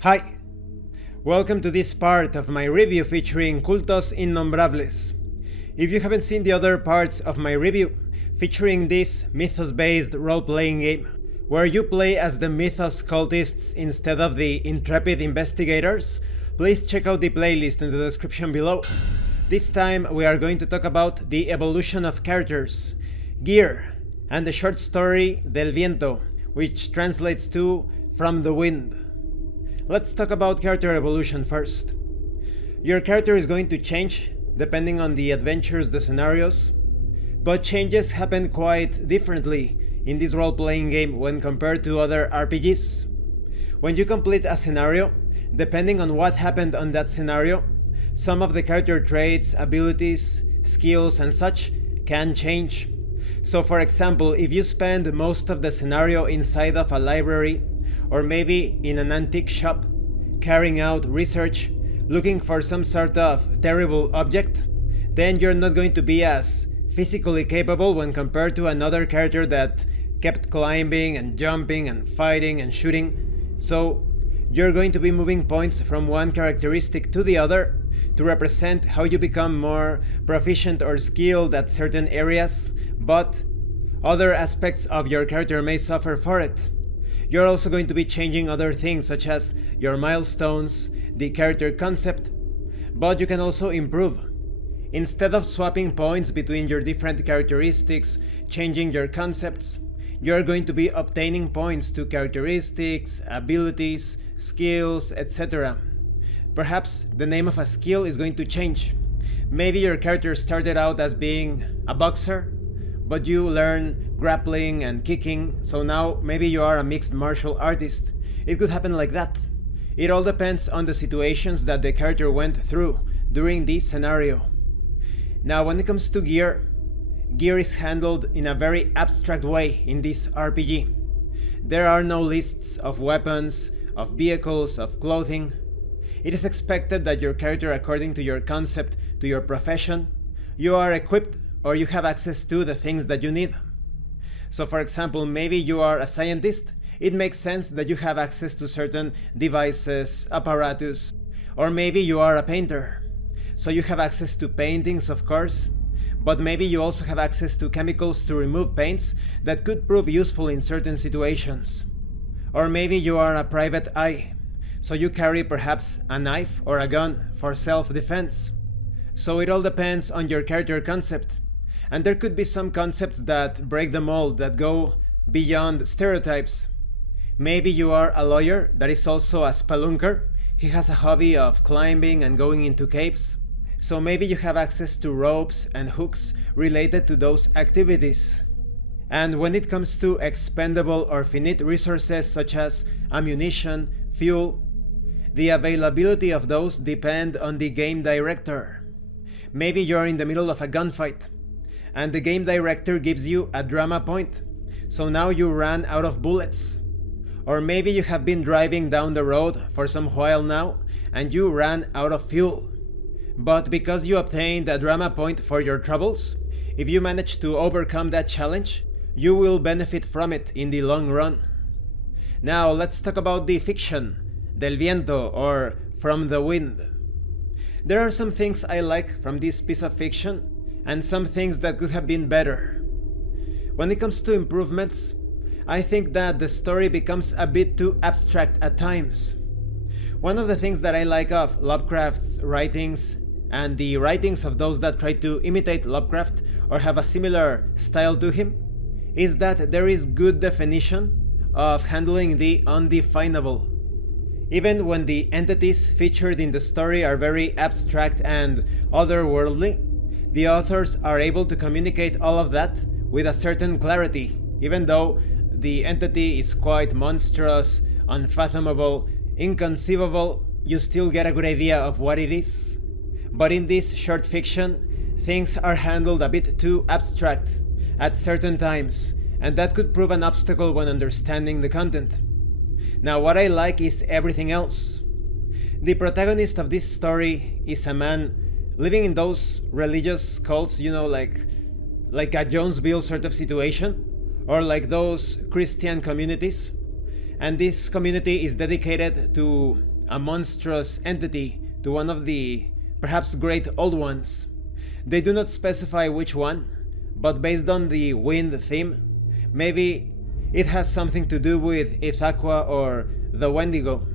Hi! Welcome to this part of my review featuring Cultos Innombrables. If you haven't seen the other parts of my review, featuring this Mythos-based role-playing game, where you play as the Mythos cultists instead of the intrepid investigators, please check out the playlist in the description below. This time we are going to talk about the evolution of characters, gear, and the short story Del Viento, which translates to From the Wind. Let's talk about character evolution first. Your character is going to change depending on the adventures, the scenarios, but changes happen quite differently in this role-playing game when compared to other RPGs. When you complete a scenario, depending on what happened on that scenario, some of the character traits, abilities, skills, and such can change. So for example, if you spend most of the scenario inside of a library, or maybe in an antique shop, carrying out research, looking for some sort of terrible object, then you're not going to be as physically capable when compared to another character that kept climbing and jumping and fighting and shooting. So you're going to be moving points from one characteristic to the other to represent how you become more proficient or skilled at certain areas, but other aspects of your character may suffer for it. You're also going to be changing other things such as your milestones, the character concept, but you can also improve. Instead of swapping points between your different characteristics, changing your concepts, you're going to be obtaining points to characteristics, abilities, skills, etc. Perhaps the name of a skill is going to change. Maybe your character started out as being a boxer, but you learn grappling and kicking, so now maybe you are a mixed martial artist. It could happen like that. It all depends on the situations that the character went through during this scenario. Now when it comes to gear is handled in a very abstract way in this RPG. There are no lists of weapons, of vehicles, of clothing. It is expected that your character, according to your concept, to your profession, you are equipped or you have access to the things that you need. So for example, maybe you are a scientist. It makes sense that you have access to certain devices, apparatus. Or maybe you are a painter. So you have access to paintings, of course, but maybe you also have access to chemicals to remove paints that could prove useful in certain situations. Or maybe you are a private eye, so you carry perhaps a knife or a gun for self-defense. So it all depends on your character concept. And there could be some concepts that break the mold, that go beyond stereotypes. Maybe you are a lawyer that is also a spelunker. He has a hobby of climbing and going into caves. So maybe you have access to ropes and hooks related to those activities. And when it comes to expendable or finite resources such as ammunition, fuel, the availability of those depend on the game director. Maybe you're in the middle of a gunfight, and the game director gives you a drama point, so now you ran out of bullets. Or maybe you have been driving down the road for some while now, and you ran out of fuel. But because you obtained a drama point for your troubles, if you manage to overcome that challenge, you will benefit from it in the long run. Now let's talk about the fiction, Del Viento or From the Wind. There are some things I like from this piece of fiction, and some things that could have been better. When it comes to improvements, I think that the story becomes a bit too abstract at times. One of the things that I like of Lovecraft's writings, and the writings of those that try to imitate Lovecraft or have a similar style to him, is that there is good definition of handling the undefinable. Even when the entities featured in the story are very abstract and otherworldly, the authors are able to communicate all of that with a certain clarity. Even though the entity is quite monstrous, unfathomable, inconceivable, you still get a good idea of what it is. But in this short fiction, things are handled a bit too abstract at certain times, and that could prove an obstacle when understanding the content. Now what I like is everything else. The protagonist of this story is a man living in those religious cults, you know, like a Jonesville sort of situation, or like those Christian communities. And this community is dedicated to a monstrous entity, to one of the perhaps great old ones. They do not specify which one, but based on the wind theme, maybe it has something to do with Ithaqua or the Wendigo.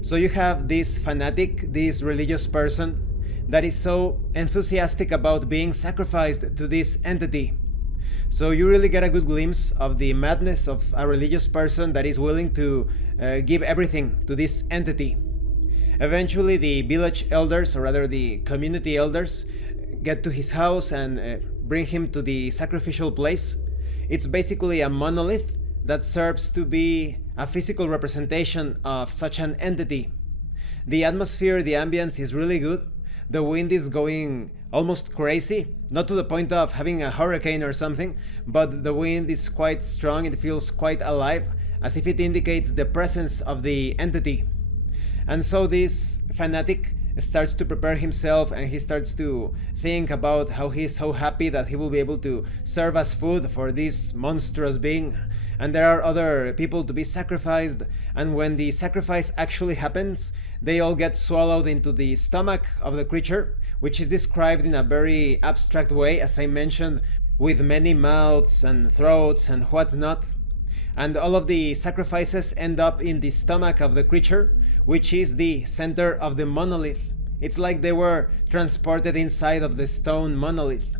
So you have this fanatic, this religious person that is so enthusiastic about being sacrificed to this entity. So you really get a good glimpse of the madness of a religious person that is willing to give everything to this entity. Eventually the village elders, or rather the community elders, get to his house and bring him to the sacrificial place. It's basically a monolith that serves to be a physical representation of such an entity. The atmosphere, the ambience is really good. The wind is going almost crazy, not to the point of having a hurricane or something, but the wind is quite strong, it feels quite alive, as if it indicates the presence of the entity. And so this fanatic starts to prepare himself, and he starts to think about how he's so happy that he will be able to serve as food for this monstrous being. And there are other people to be sacrificed, and when the sacrifice actually happens, they all get swallowed into the stomach of the creature, which is described in a very abstract way, as I mentioned, with many mouths and throats and whatnot. And all of the sacrifices end up in the stomach of the creature, which is the center of the monolith. It's like they were transported inside of the stone monolith.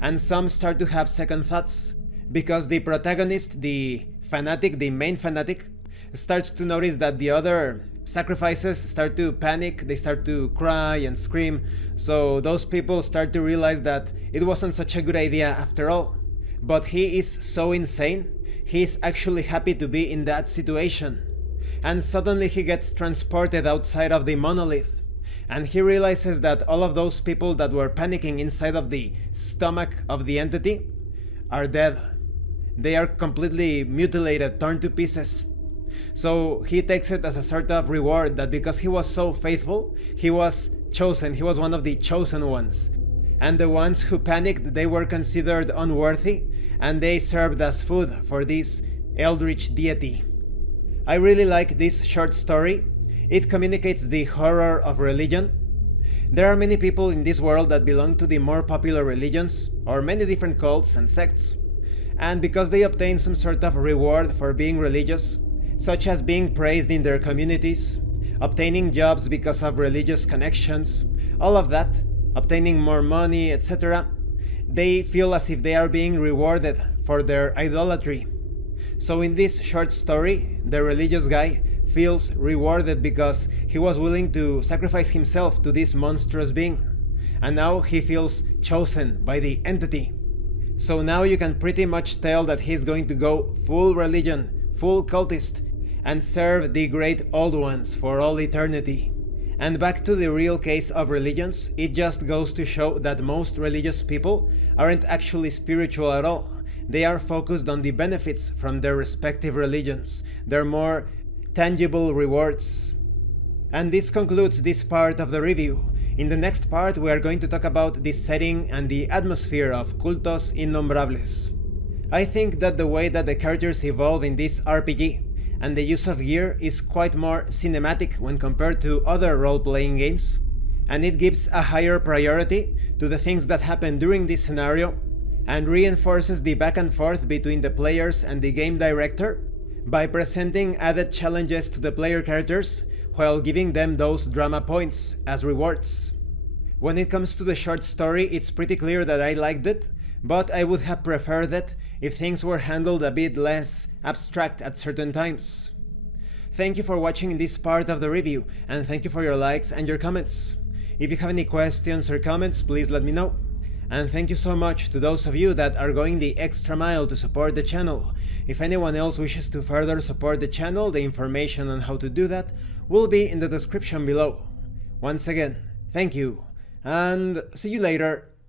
And some start to have second thoughts, because the protagonist, the fanatic, the main fanatic, starts to notice that the other sacrifices start to panic, they start to cry and scream. So those people start to realize that it wasn't such a good idea after all. But he is so insane, he's actually happy to be in that situation. And suddenly he gets transported outside of the monolith, and he realizes that all of those people that were panicking inside of the stomach of the entity are dead. They are completely mutilated, torn to pieces. So he takes it as a sort of reward that because he was so faithful, he was chosen, he was one of the chosen ones. And the ones who panicked, they were considered unworthy, and they served as food for this eldritch deity. I really like this short story. It communicates the horror of religion. There are many people in this world that belong to the more popular religions, or many different cults and sects. And because they obtain some sort of reward for being religious, such as being praised in their communities, obtaining jobs because of religious connections, all of that, obtaining more money, etc., they feel as if they are being rewarded for their idolatry. So in this short story, the religious guy feels rewarded because he was willing to sacrifice himself to this monstrous being, and now he feels chosen by the entity. So now you can pretty much tell that he's going to go full religion, full cultist, and serve the great old ones for all eternity. And back to the real case of religions, it just goes to show that most religious people aren't actually spiritual at all. They are focused on the benefits from their respective religions, their more tangible rewards. And this concludes this part of the review. In the next part, we are going to talk about the setting and the atmosphere of Cultos Innombrables. I think that the way that the characters evolve in this RPG and the use of gear is quite more cinematic when compared to other role-playing games, and it gives a higher priority to the things that happen during this scenario and reinforces the back and forth between the players and the game director by presenting added challenges to the player characters while giving them those drama points as rewards. When it comes to the short story, it's pretty clear that I liked it, but I would have preferred it if things were handled a bit less abstract at certain times. Thank you for watching this part of the review, and thank you for your likes and your comments. If you have any questions or comments, please let me know. And thank you so much to those of you that are going the extra mile to support the channel. If anyone else wishes to further support the channel, the information on how to do that will be in the description below. Once again, thank you, and see you later.